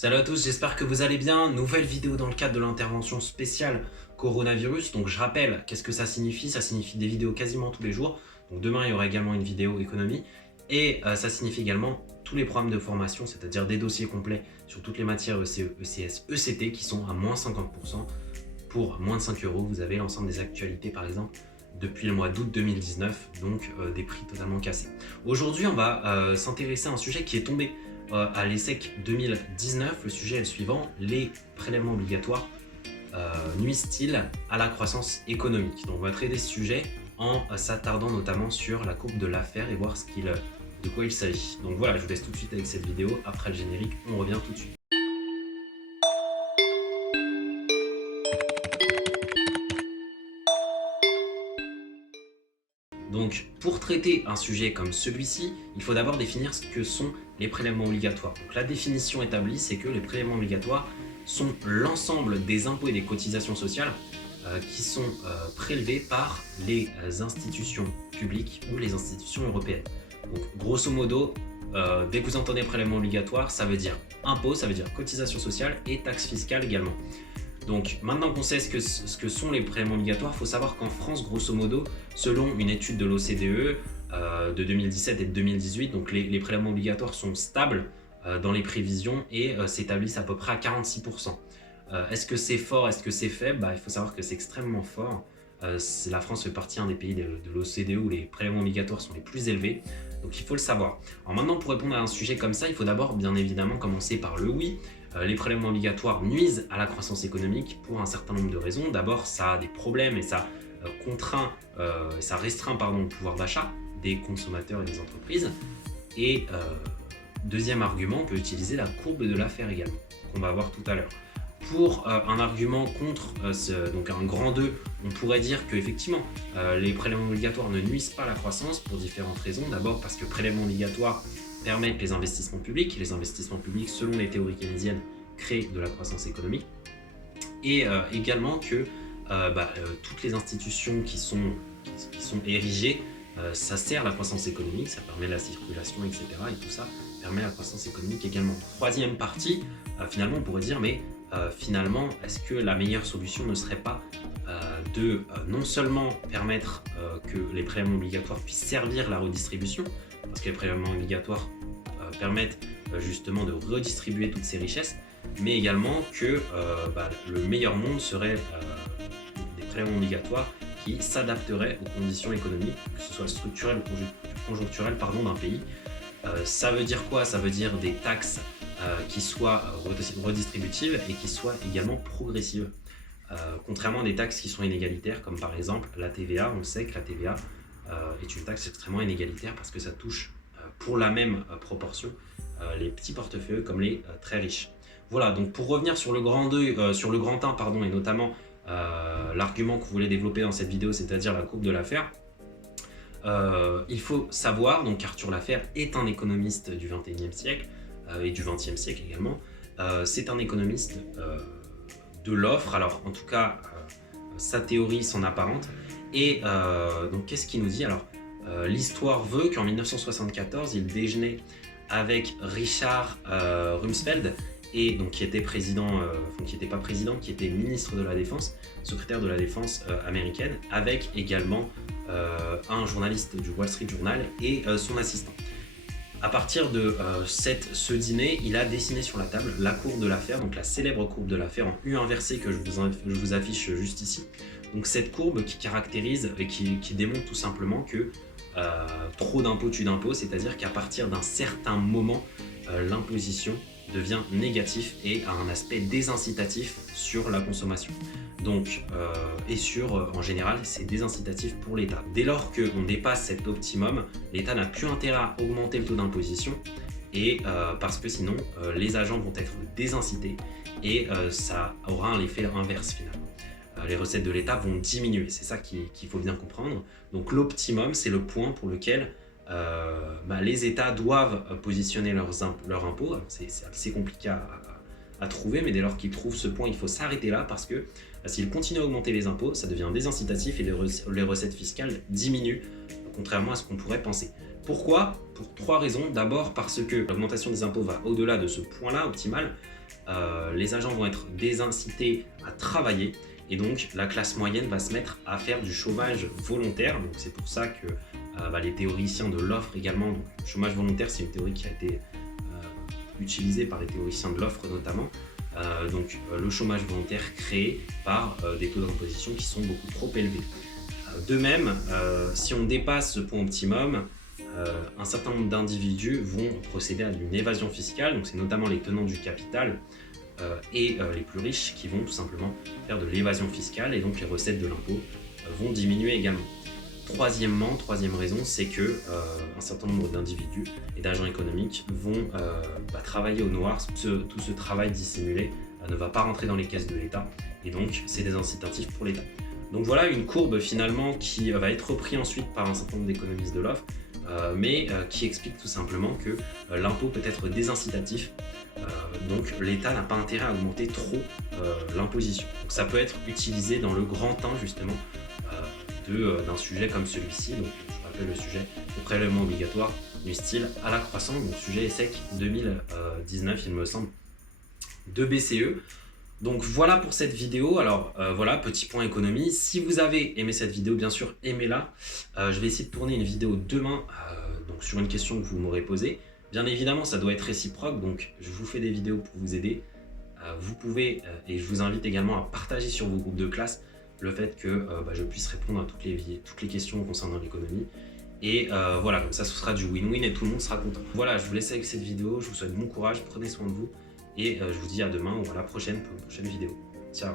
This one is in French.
Salut à tous, j'espère que vous allez bien. Nouvelle vidéo dans le cadre de l'intervention spéciale coronavirus. Donc je rappelle, qu'est-ce que ça signifie? Ça signifie des vidéos quasiment tous les jours. Donc demain, il y aura également une vidéo économie. Et ça signifie également tous les programmes de formation, c'est-à-dire des dossiers complets sur toutes les matières ECE, ECS, ECT qui sont à moins 50%. Pour moins de 5 euros, vous avez l'ensemble des actualités par exemple depuis le mois d'août 2019, donc des prix totalement cassés. Aujourd'hui, on va s'intéresser à un sujet qui est tombé à l'ESSEC 2019. Le sujet est le suivant: les prélèvements obligatoires nuisent-ils à la croissance économique? Donc on va traiter ce sujet en s'attardant notamment sur la courbe de Laffer et voir de quoi il s'agit. Donc voilà, je vous laisse tout de suite avec cette vidéo. Après le générique, on revient tout de suite. Donc, pour traiter un sujet comme celui-ci, il faut d'abord définir ce que sont les prélèvements obligatoires. Donc, la définition établie, c'est que les prélèvements obligatoires sont l'ensemble des impôts et des cotisations sociales qui sont prélevés par les institutions publiques ou les institutions européennes. Donc, grosso modo, dès que vous entendez prélèvement obligatoire, ça veut dire impôt, ça veut dire cotisation sociale et taxe fiscale également. Donc maintenant qu'on sait ce que sont les prélèvements obligatoires, il faut savoir qu'en France, grosso modo, selon une étude de l'OCDE de 2017 et de 2018, donc les prélèvements obligatoires sont stables dans les prévisions et s'établissent à peu près à 46%. Est-ce que c'est fort, est-ce que c'est faible? Il faut savoir que c'est extrêmement fort. La France fait partie des pays de l'OCDE où les prélèvements obligatoires sont les plus élevés, donc il faut le savoir. Alors maintenant, pour répondre à un sujet comme ça, il faut d'abord bien évidemment commencer par le oui. Les prélèvements obligatoires nuisent à la croissance économique pour un certain nombre de raisons. D'abord, ça a des problèmes et ça restreint le pouvoir d'achat des consommateurs et des entreprises. Et deuxième argument, on peut utiliser la courbe de Laffer également, qu'on va voir tout à l'heure. Pour un argument contre, donc un grand 2, on pourrait dire qu'effectivement, les prélèvements obligatoires ne nuisent pas à la croissance pour différentes raisons. D'abord parce que prélèvements obligatoires permettent les investissements publics. Les investissements publics, selon les théories keynésiennes, créent de la croissance économique. Et également que toutes les institutions qui sont érigées, ça sert la croissance économique, ça permet la circulation, etc. Et tout ça permet la croissance économique également. Troisième partie, finalement, on pourrait dire, mais finalement, est-ce que la meilleure solution ne serait pas de non seulement permettre que les prélèvements obligatoires puissent servir la redistribution, parce que les prélèvements obligatoires permettent justement de redistribuer toutes ces richesses, mais également que le meilleur monde serait des prélèvements obligatoires qui s'adapteraient aux conditions économiques, que ce soit structurelles ou conjoncturelles d'un pays. Ça veut dire quoi? Ça veut dire des taxes qui soient redistributives et qui soient également progressives. Contrairement à des taxes qui sont inégalitaires, comme par exemple la TVA. On sait que la TVA est une taxe extrêmement inégalitaire parce que ça touche pour la même proportion les petits portefeuilles comme les très riches. Voilà, donc pour revenir sur le grand 2, sur le grand 1, et notamment l'argument que vous voulez développer dans cette vidéo, c'est-à-dire la courbe de Laffer, il faut savoir, donc Arthur Laffer est un économiste du XXIe siècle et du XXe siècle également. C'est un économiste de l'offre, alors en tout cas sa théorie s'en apparente. Et donc qu'est-ce qu'il nous dit? Alors l'histoire veut qu'en 1974 il déjeunait avec Richard Rumsfeld, et donc qui était qui était ministre de la Défense, secrétaire de la Défense américaine, avec également un journaliste du Wall Street Journal et son assistant. À partir de ce dîner, il a dessiné sur la table la courbe de Laffer, donc la célèbre courbe de Laffer en U inversé que je vous affiche juste ici. Donc cette courbe qui caractérise et qui démontre tout simplement que trop d'impôts tue d'impôts, c'est-à-dire qu'à partir d'un certain moment, l'imposition devient négatif et a un aspect désincitatif sur la consommation. Donc, en général, c'est désincitatif pour l'État. Dès lors qu'on dépasse cet optimum, l'État n'a plus intérêt à augmenter le taux d'imposition, et parce que sinon, les agents vont être désincités et ça aura un effet inverse finalement. Les recettes de l'État vont diminuer, c'est ça qu'il faut bien comprendre. Donc l'optimum, c'est le point pour lequel les États doivent positionner leurs impôts. C'est assez compliqué à trouver, mais dès lors qu'ils trouvent ce point, il faut s'arrêter là, parce que s'ils continuent à augmenter les impôts, ça devient désincitatif et les recettes fiscales diminuent, contrairement à ce qu'on pourrait penser. Pourquoi? Pour trois raisons. D'abord parce que l'augmentation des impôts va au-delà de ce point-là optimal, les agents vont être désincités à travailler et donc la classe moyenne va se mettre à faire du chômage volontaire. Donc c'est pour ça que les théoriciens de l'offre également, donc le chômage volontaire c'est une théorie qui a été utilisée par les théoriciens de l'offre notamment. Le chômage volontaire créé par des taux d'imposition qui sont beaucoup trop élevés. De même, si on dépasse ce point optimum, un certain nombre d'individus vont procéder à une évasion fiscale, donc c'est notamment les tenants du capital et les plus riches qui vont tout simplement faire de l'évasion fiscale et donc les recettes de l'impôt vont diminuer également. Troisième raison, c'est que un certain nombre d'individus et d'agents économiques vont travailler au noir. Tout ce travail dissimulé ne va pas rentrer dans les caisses de l'État et donc c'est des incitatifs pour l'État. Donc voilà une courbe finalement qui va être reprise ensuite par un certain nombre d'économistes de l'offre, mais qui explique tout simplement que l'impôt peut être désincitatif, donc l'État n'a pas intérêt à augmenter trop l'imposition. Donc ça peut être utilisé dans le grand 1 justement d'un sujet comme celui-ci, donc je rappelle le sujet de prélèvement obligatoire du style à la croissance, donc sujet ESSEC 2019 il me semble, de BCE. Donc voilà pour cette vidéo. Alors voilà, petit point économie. Si vous avez aimé cette vidéo, bien sûr, aimez-la. Je vais essayer de tourner une vidéo demain donc sur une question que vous m'aurez posée. Bien évidemment, ça doit être réciproque, donc je vous fais des vidéos pour vous aider. Vous pouvez, et je vous invite également à partager sur vos groupes de classe le fait que je puisse répondre à toutes les questions concernant l'économie. Et voilà, comme ça ce sera du win-win et tout le monde sera content. Voilà, je vous laisse avec cette vidéo, je vous souhaite bon courage, prenez soin de vous. Et je vous dis à demain ou à la prochaine pour une prochaine vidéo. Ciao!